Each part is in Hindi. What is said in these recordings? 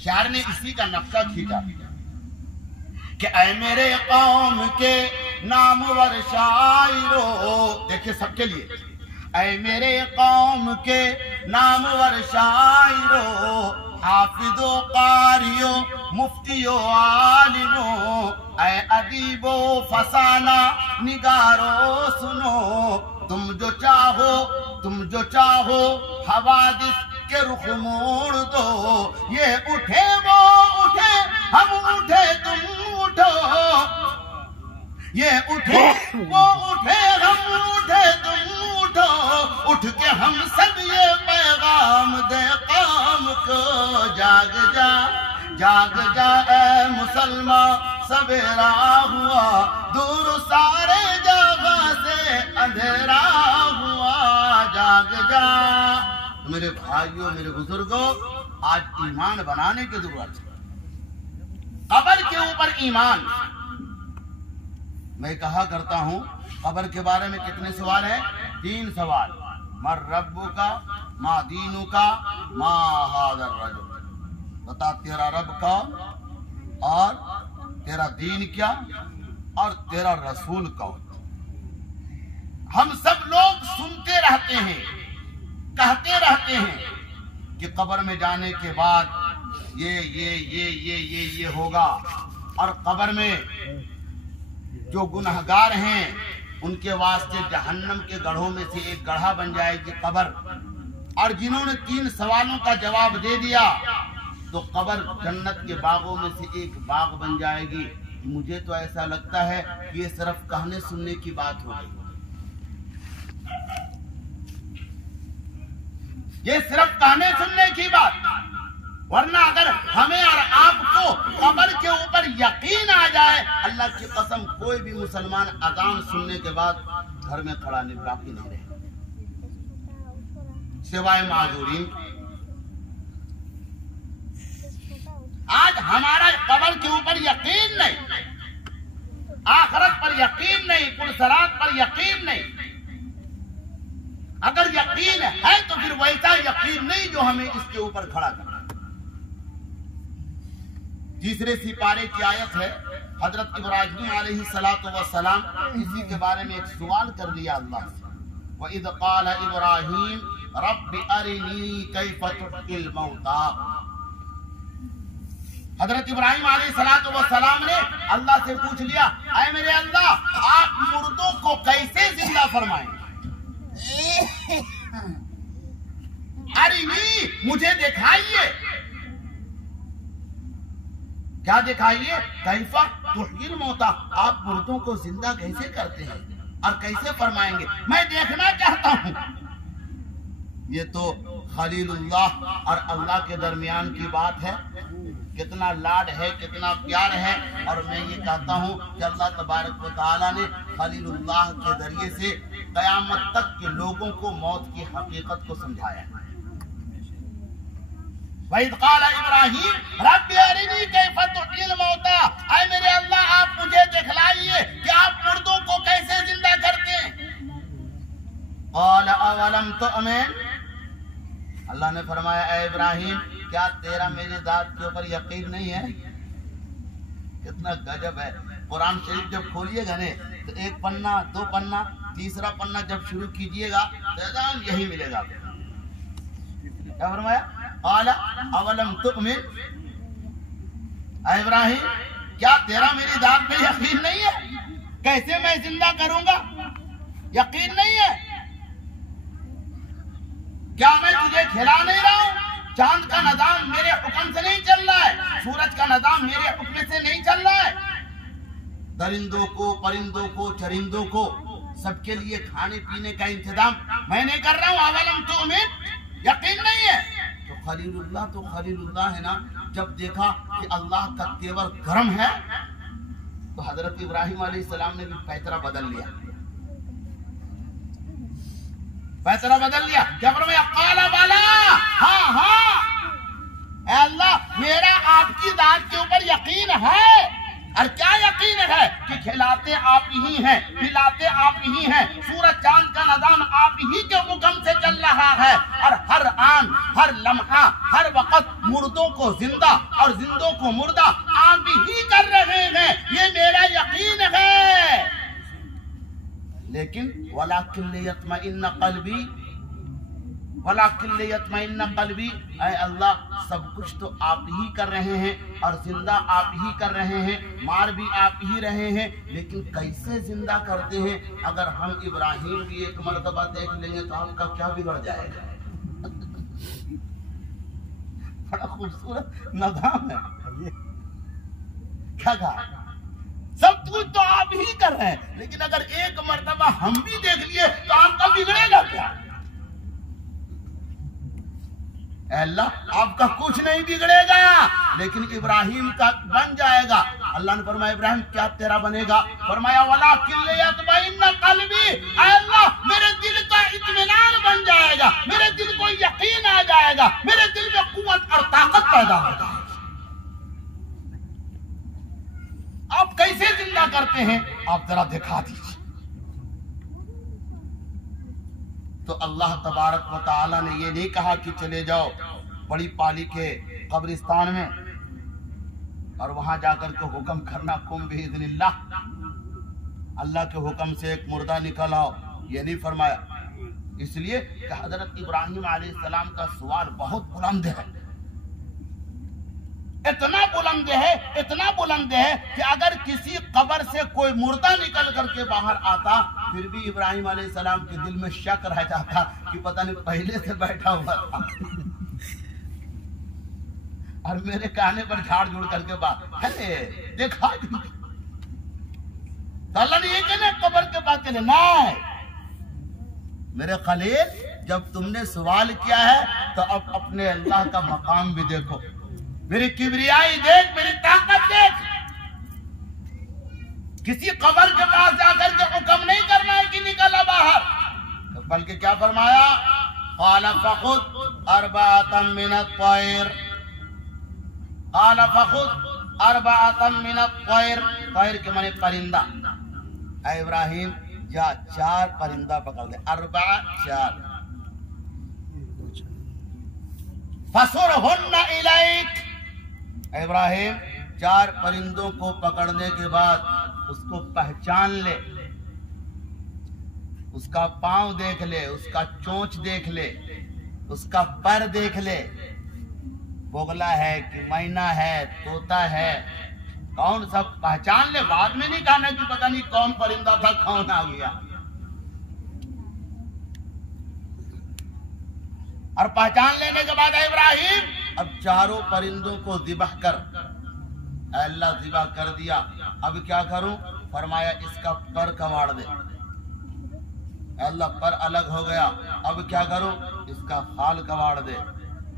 शायर ने इसी का नक्शा खींचा कि ऐ मेरे कौम के नामवर शायरो, देखिए सबके लिए, ऐ मेरे कौम के नामवर शायरो, हाफिजो कारियो मुफ्तियो आलिमो, ऐ अदीबो फसाना निगारो सुनो, तुम जो चाहो हवादिस के रुख मोड़ दो, ये उठे वो उठे हम उठे तुम उठो, ये उठे वो उठे हम उठे तुम उठो, उठ के हम सब ये पैगाम दे कौम को, जाग जा ऐ मुसलमान सवेरा हुआ, दूर सारे जगह से अंधेरा हुआ, जाग जा। मेरे भाइयों, मेरे बुजुर्गों, आज ईमान बनाने की जरूरत है। कब्र के ऊपर ईमान। मैं कहा करता हूं कब्र के बारे में कितने सवाल हैं? 3 सवाल। मर रब्बु का, मा दीनु का, मा हादर रजुल। बता तेरा रब का और तेरा दीन क्या और तेरा रसूल कौन। हम सब लोग सुनते रहते हैं, कहते रहते हैं कि कब्र में जाने के बाद ये होगा, और कब्र में जो गुनहगार हैं उनके वास्ते जहन्नम के गढ़ों में से एक गढ़ा बन जाएगी कब्र। और जिन्होंने 3 सवालों का जवाब दे दिया तो कब्र जन्नत के बागों में से एक बाग बन जाएगी। मुझे तो ऐसा लगता है कि ये सिर्फ कहने सुनने की बात हो गई, ये सिर्फ कहने सुनने की बात। वरना अगर हमें और आपको कब्र के ऊपर यकीन आ जाए, अल्लाह की कसम कोई भी मुसलमान अजान सुनने के बाद घर में खड़ा नहीं, बाकी नहीं रहे सिवाय माजूरीन। आज हमारा कब्र के ऊपर यकीन नहीं, आखिरत पर यकीन नहीं, पुरसरात पर यकीन नहीं। अगर यकीन है तो फिर वैसा यकीन नहीं जो हमें इसके ऊपर खड़ा करना। तीसरे सिपारे की आयत है, हजरत इब्राहीम अलैहिस्सलातु वस्सलाम इसी के बारे में एक सवाल कर दिया अल्लाह से। व इज़ क़ाल इब्राहीम रब्बि अरिनी कैफ़ तुह्यिल मौता। हजरत इब्राहीम अलैहिस्सलातु वस्सलाम ने अल्लाह से पूछ लिया, ऐ मेरे अल्लाह, आप मुर्दों को कैसे जिंदा फरमाएंगे? अरिनी, मुझे दिखाइए। क्या दिखाइए? कैफा तुह्यिल मौता, आप मुर्दों को जिंदा कैसे करते हैं और कैसे फरमाएंगे, मैं देखना चाहता हूं। ये तो खलीलुल्लाह और अल्लाह के दरमियान की बात है। कितना लाड है, कितना प्यार है। और मैं ये कहता हूँ कि अल्लाह तबारक व तआला ने खलीलुल्लाह के जरिए से कयामत तक के लोगों को मौत की हकीकत को समझाया है। वइज़ क़ाल इब्राहीम रब्बि अरिनी कैफ़ तुह्यिल मौता, ऐ मेरे अल्लाह, आप मुझे दिखलाइए कि आप मुर्दों को कैसे जिंदा करते हैं। क़ाल अवलम तुअमिन, अल्लाह ने फरमाया, ऐ इब्राहीम, क्या तेरा मेरे ज़ात के ऊपर यकीन नहीं है? कितना गजब है। कुरान शरीफ जब खोलिएगा ने तो 1 पन्ना, 2 पन्ना, तीसरा पन्ना जब शुरू कीजिएगा तो यही मिलेगा। क्या फरमाया? क़ाला अवलम तुअमिन, ऐ इब्राहीम, क्या तेरा मेरी ज़ात पे यकीन नहीं है? कैसे मैं जिंदा करूंगा? यकीन नहीं है? क्या मैं तुझे खिला नहीं रहा हूं? चांद का निजाम मेरे हुक्म से नहीं चल रहा है, सूरज का निजाम मेरे हुक्म से नहीं चल रहा है। दरिंदों को, परिंदों को, चरिंदों को सबके लिए खाने पीने का इंतजाम मैं नहीं कर रहा हूँ। अवलम तुअमिन, यकीन नहीं है? तो खलीलुल्लाह है ना। जब देखा कि अल्लाह का तेवर गर्म है तो हजरत इब्राहीम अलैहिस्सलाम ने भी पैतरा बदल लिया। क्या फरमाया? क़ाला बला, हाँ, अल्लाह, मेरा आपकी ज़ात के ऊपर यकीन है, और क्या यकीन है कि खिलाते आप ही हैं, पिलाते आप ही हैं, सूरज चांद का निजाम आप ही के हुक्म से चल रहा है। और हर आन, हर लम्हा, हर वक्त मुर्दों को जिंदा और जिंदों को मुर्दा आप ही कर रहे हैं, ये मेरा यकीन है। लेकिन वलाकिन लियत्मइन्ना कल्बी, वलाकिन लियत्मइन्ना कल्बी, ऐ अल्लाह सब कुछ तो आप ही कर रहे हैं और जिंदा आप ही कर रहे हैं, मार भी आप ही रहे हैं, लेकिन कैसे जिंदा करते हैं? अगर हम इब्राहिम भी एक मर्तबा देख लेंगे तो हमका क्या बिगड़ जाएगा? बड़ा खूबसूरत निजाम है। क्या कहा? सब कुछ तो आप ही कर रहे हैं, लेकिन अगर एक मर्तबा हम भी देख लिए तो आपका बिगड़ेगा क्या? अल्लाह आपका कुछ नहीं बिगड़ेगा, लेकिन इब्राहिम का बन जाएगा। अल्लाह ने फरमाया इब्राहिम क्या तेरा बनेगा? फरमाया वलाकिन लियत्मइन्ना कल्बी, अल्लाह मेरे दिल का इत्मीनान बन जाएगा, मेरे दिल को यकीन आ जाएगा, मेरे दिल में कुव्वत और ताकत पैदा हो जाएगी। आप कैसे जिंदा करते हैं आप जरा दिखा दीजिए। तो अल्लाह तबारक व तआला ने ये नहीं कहा कि चले जाओ बड़ी पाली के कब्रिस्तान में और वहां जाकर के हुक्म करना कुम बिइज़्निल्लाह, अल्लाह के हुक्म से एक मुर्दा निकल आओ, ये नहीं फरमाया। इसलिए कि हजरत इब्राहिम अलैहिस्सलाम का सवाल बहुत बुलंद है, इतना बुलंद है, इतना बुलंद है कि अगर किसी कब्र से कोई मुर्दा निकल करके बाहर आता फिर भी इब्राहिम अलैहिस्सलाम के दिल में शक रह जाता कि पता नहीं पहले से बैठा हुआ था और मेरे कहने पर झाड़ झूड़ करके बात है देखा। तो अल्लाह ने ये कहना कब्र के पास चले ना, मेरे खलील जब तुमने सवाल किया है तो अब अपने अल्लाह का मकाम भी देखो, मेरी किबरियाई देख, मेरी ताकत देख। किसी कब्र के पास जाकर के हुक्म नहीं करना है कि निकला बाहर, बल्कि क्या फरमाया? क़ाला फ़ख़ुज़ अर्बअतम मिनत तैर, क़ाला फ़ख़ुज़ अर्बअतम मिनत तैर, तैर के माने परिंदा। ऐ इब्राहिम जा 4 परिंदा पकड़ ले, अर्बा 4, फसुरहुन्ना इलैक, इब्राहिम 4 परिंदों को पकड़ने के बाद उसको पहचान ले, उसका पांव देख ले, उसका चोंच देख ले, उसका पर देख ले, बोगला है कि मैना है, तोता है, कौन सब पहचान ले। बाद में नहीं कहना कि पता नहीं कौन परिंदा था, कौन आ गया। और पहचान लेने के बाद इब्राहिम अब 4 परिंदों को ज़िबह कर, अल्लाह ज़िबह कर दिया। अब क्या करूं? फरमाया इसका पर कबाड़ दे, अल्लाह पर अलग हो गया। अब क्या करूं? इसका खाल कबाड़ दे,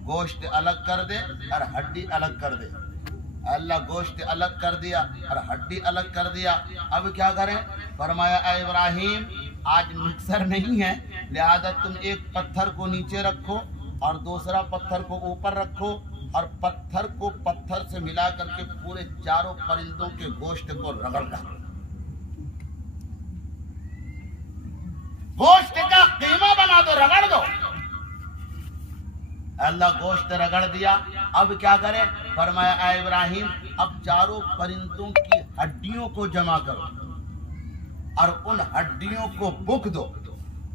गोश्त अलग कर दे और हड्डी अलग कर दे। अल्लाह गोश्त अलग कर दिया और हड्डी अलग कर दिया। अब क्या करें? फरमाया ऐ इब्राहिम आज मिक्सर नहीं है, लिहाजा तुम एक पत्थर को नीचे रखो और दूसरा पत्थर को ऊपर रखो और पत्थर को पत्थर से मिला करके पूरे 4 परिंदों के गोश्त को रगड़ डालो। गोश्त का कीमा बना दो, रगड़ दो। अल्लाह गोश्त रगड़ दिया। अब क्या करें? फरमाया ऐ इब्राहिम अब 4 परिंदों की हड्डियों को जमा करो और उन हड्डियों को बुक दो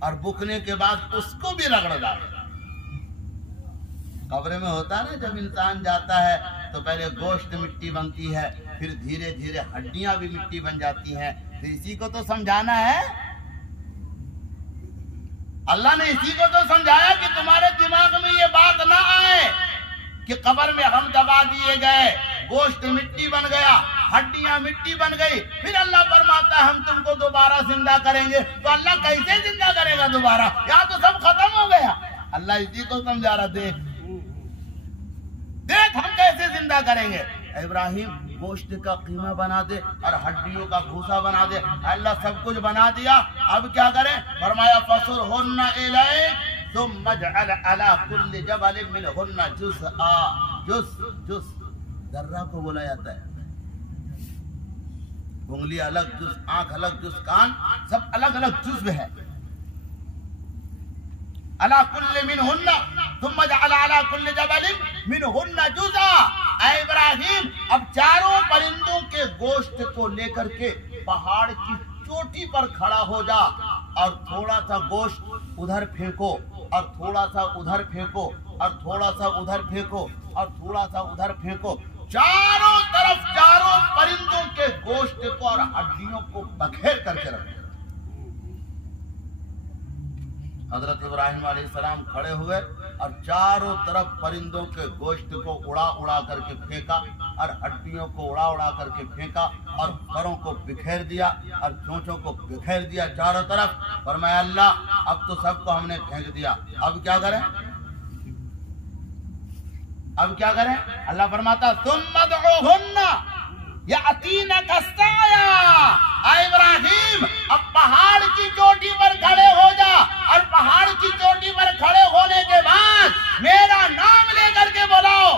और बुकने के बाद उसको भी रगड़ डालो। कब्र में होता है ना, जब इंसान जाता है तो पहले गोश्त मिट्टी बनती है, फिर धीरे धीरे हड्डियां भी मिट्टी बन जाती हैं। तो इसी को तो समझाना है, अल्लाह ने इसी को तो समझाया कि तुम्हारे दिमाग में ये बात ना आए कि कब्र में हम दबा दिए गए, गोश्त मिट्टी बन गया, हड्डियां मिट्टी बन गई, फिर अल्लाह फरमाता है हम तुमको दोबारा जिंदा करेंगे। तो अल्लाह कैसे जिंदा करेगा दोबारा? यहाँ तो सब खत्म हो गया। अल्लाह इसी को समझा रहा, देख देख हम कैसे जिंदा करेंगे। इब्राहिम गोश्त का कीमा बना दे और हड्डियों का भूसा बना दे। अल्लाह सब कुछ बना दिया। अब क्या करें? फरमाया फसुरहुन्ना इलैक सुम्मा जअल अला कुल्ली जबलिन मिनहुन्ना जुज़आ, जुज़ जुज़ जर्रा को बोला जाता है। उंगली अलग जुज, आंख अलग जुज, कान सब अलग अलग जुज्व है। अला कुल्ले मिनहुन्ना थुम्मा जअल अला कुल्ले जबलिन मिनहुन्ना जुज़ा। ऐ इब्राहिम, अब चारों परिंदों के गोश्त को लेकर के पहाड़ की चोटी पर खड़ा हो जा और थोड़ा सा गोश्त उधर फेंको और थोड़ा सा उधर फेंको और थोड़ा सा उधर फेंको और थोड़ा सा उधर फेंको। चारों तरफ चारों परिंदों के गोश्त को और हड्डियों को बखेर करके रखो। हजरत इब्राहिम अलैहिस्सलाम खड़े हुए और चारों तरफ परिंदों के गोश्त को उड़ा उड़ा करके फेंका और हड्डियों को उड़ा उड़ा करके फेंका और फरों को बिखेर दिया और चोंचों को बिखेर दिया चारों तरफ। फरमाया अल्लाह, अब तो सबको हमने फेंक दिया, अब क्या करें, अब क्या करें? अल्लाह फरमाता सुम्मा दुउहुन्ना यातीनका साया। ऐ इब्राहिम, अब पहाड़ की चोटी पर खड़े हो जा और पहाड़ की चोटी पर खड़े होने के बाद मेरा नाम लेकर के बुलाओ,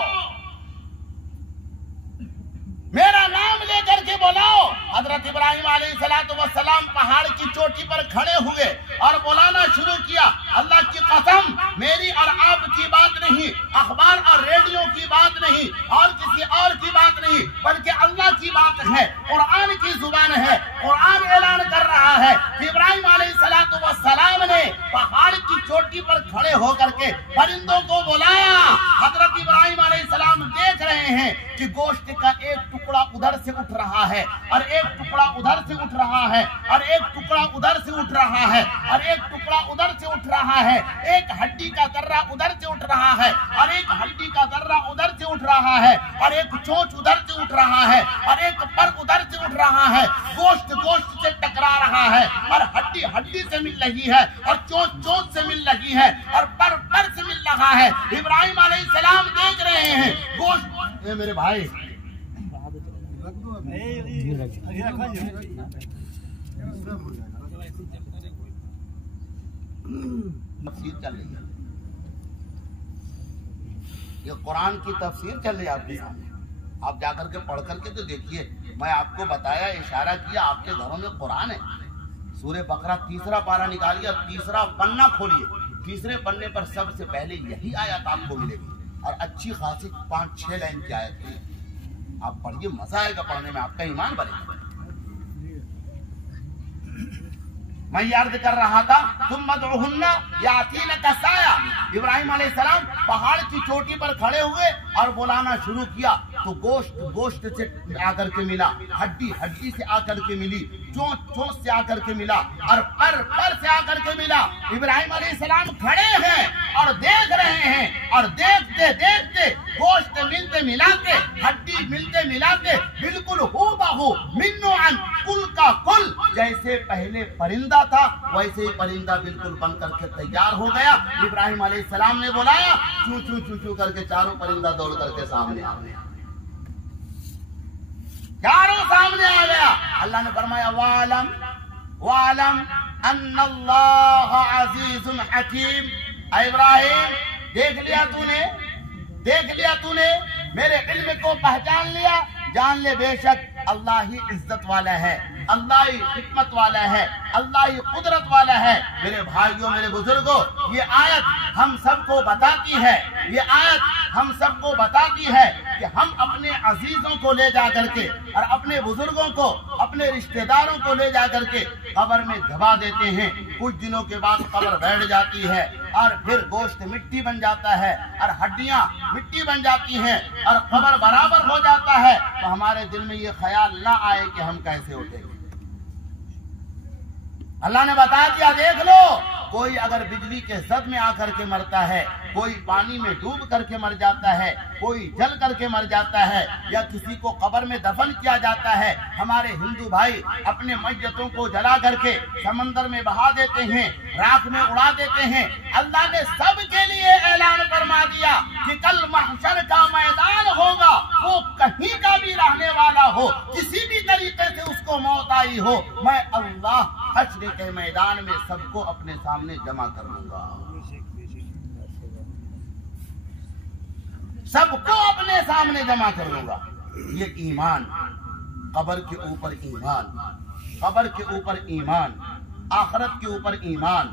मेरा नाम लेकर के बुलाओ। हजरत इब्राहिम अलैहिस्सलाम पहाड़ की चोटी पर खड़े हुए और बुलाना शुरू किया। अल्लाह की कसम, मेरी और आपकी बात नहीं, अखबार और रेडियो की बात नहीं और किसी और की बात नहीं, बल्कि अल्लाह की बात है, कुरान की जुबान है। कुरान ऐलान कर रहा है कि इब्राहिम अलैहिस्सलाम ने पहाड़ की चोटी पर खड़े होकर के परिंदों को बुलाया। हजरत इब्राहिम अलैहिस्सलाम देख रहे हैं कि गोश्त का एक टुकड़ा उधर से उठ रहा है और एक टुकड़ा उधर से उठ रहा है और एक टुकड़ा उधर से उठ रहा है और एक टुकड़ा उधर से उठ रहा है। एक हड्डी का दर्रा उधर से उठ रहा है और एक हड्डी का दर्रा उधर से उठ रहा है और एक चोंच उधर से उठ रहा है और एक पर उधर से उठ रहा है। गोश्त गोश्त से टकरा रहा है और हड्डी हड्डी से मिल रही है और चोंच चोंच से मिल रही है और पर से मिल रहा है। इब्राहिम अलैहिस्सलाम देख रहे हैं गोश्त। ये मेरे भाई तफसीर चल रही है, ये कुरान की तफसीर चल रही है आपके सामने। आप जाकर के पढ़ करके तो देखिए, मैं आपको बताया, इशारा किया, आपके घरों में कुरान है। सूरह बकरा 3रा पारा निकालिए और 3रा पन्ना खोलिए, 3रे पन्ने पर सबसे पहले यही आयत आपको मिलेगी और अच्छी खासी 5-6 लाइन की आयत है। आप पढ़िए, मजा आएगा पढ़ने में, आपका ईमान बढ़ेगा। मैं ये अर्ज कर रहा था तुम मदउहुन्ना यातीनका साया। इब्राहिम अलैहिस्सलाम पहाड़ की चोटी पर खड़े हुए और बुलाना शुरू किया तो गोश्त गोश्त से आकर के मिला, हड्डी हड्डी से आकर के मिली, चोंच चोंच से आकर के मिला और पर से आकर के मिला। इब्राहिम अलैहिस्सलाम खड़े हैं और देख रहे हैं और देखते देखते गोश्त मिलते मिलाते, हड्डी मिलते मिलाते बिल्कुल हूबहू मिन्नो अन कुल का कुल, जैसे पहले परिंदा था वैसे ही परिंदा बिल्कुल बन करके तैयार हो गया। इब्राहिम अलैहिस्सलाम ने बुलाया, चू चू चू चू करके चारों परिंदा दौड़ करके सामने आ गया, चारों सामने आ गया। अल्लाह ने फरमाया वालम वालम अन्नल्लाह अजीजुन हकीम। इब्राहिम, देख लिया तूने, देख लिया तूने, मेरे इल्म को पहचान लिया, जान ले बेशक अल्लाह ही इज्जत वाला है, अल्लाह ही हिकमत वाला है, अल्लाह ही कुदरत वाला है। मेरे भाइयों, मेरे बुजुर्गों, ये आयत हम सबको बताती है, ये आयत हम सबको बताती है कि हम अपने अजीजों को ले जा करके और अपने बुजुर्गों को, अपने रिश्तेदारों को ले जा करके कब्र में दबा देते हैं। कुछ दिनों के बाद कब्र बैठ जाती है और फिर गोश्त मिट्टी बन जाता है और हड्डियां मिट्टी बन जाती हैं और कब्र बराबर हो जाता है, तो हमारे दिल में ये ख्याल ना आए कि हम कैसे उठेंगे। अल्लाह ने बता दिया, देख लो, कोई अगर बिजली के जद में आकर के मरता है, कोई पानी में डूब करके मर जाता है, कोई जल करके मर जाता है, या किसी को कब्र में दफन किया जाता है। हमारे हिंदू भाई अपने मैयतों को जला करके समंदर में बहा देते हैं, राख में उड़ा देते हैं। अल्लाह ने सबके लिए ऐलान फरमा दिया कि कल महशर का मैदान होगा, वो कहीं का भी रहने वाला हो, किसी भी तरीके से उसको मौत आई हो, मैं अल्लाह हश्र के मैदान में सबको अपने सामने जमा कर लूंगा, सबको अपने सामने जमा कर लूंगा। ये ईमान, कब्र के ऊपर ईमान, कब्र के ऊपर ईमान, आखिरत के ऊपर ईमान,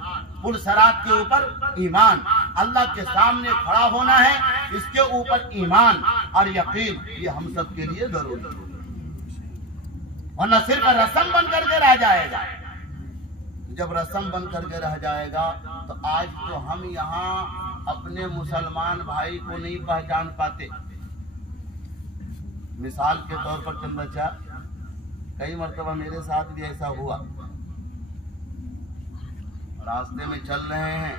पुलसरात के ऊपर ईमान, अल्लाह के सामने खड़ा होना है, इसके ऊपर ईमान और यकीन, ये हम सब के लिए जरूरी है। वरना सिर्फ रस्म बन करके रह जाएगा। जब रस्म बन करके रह जाएगा तो आज तो हम यहाँ अपने मुसलमान भाई को नहीं पहचान पाते। मिसाल के तौर पर चंदा चार, कई मर्तबा मेरे साथ भी ऐसा हुआ। रास्ते में चल रहे हैं,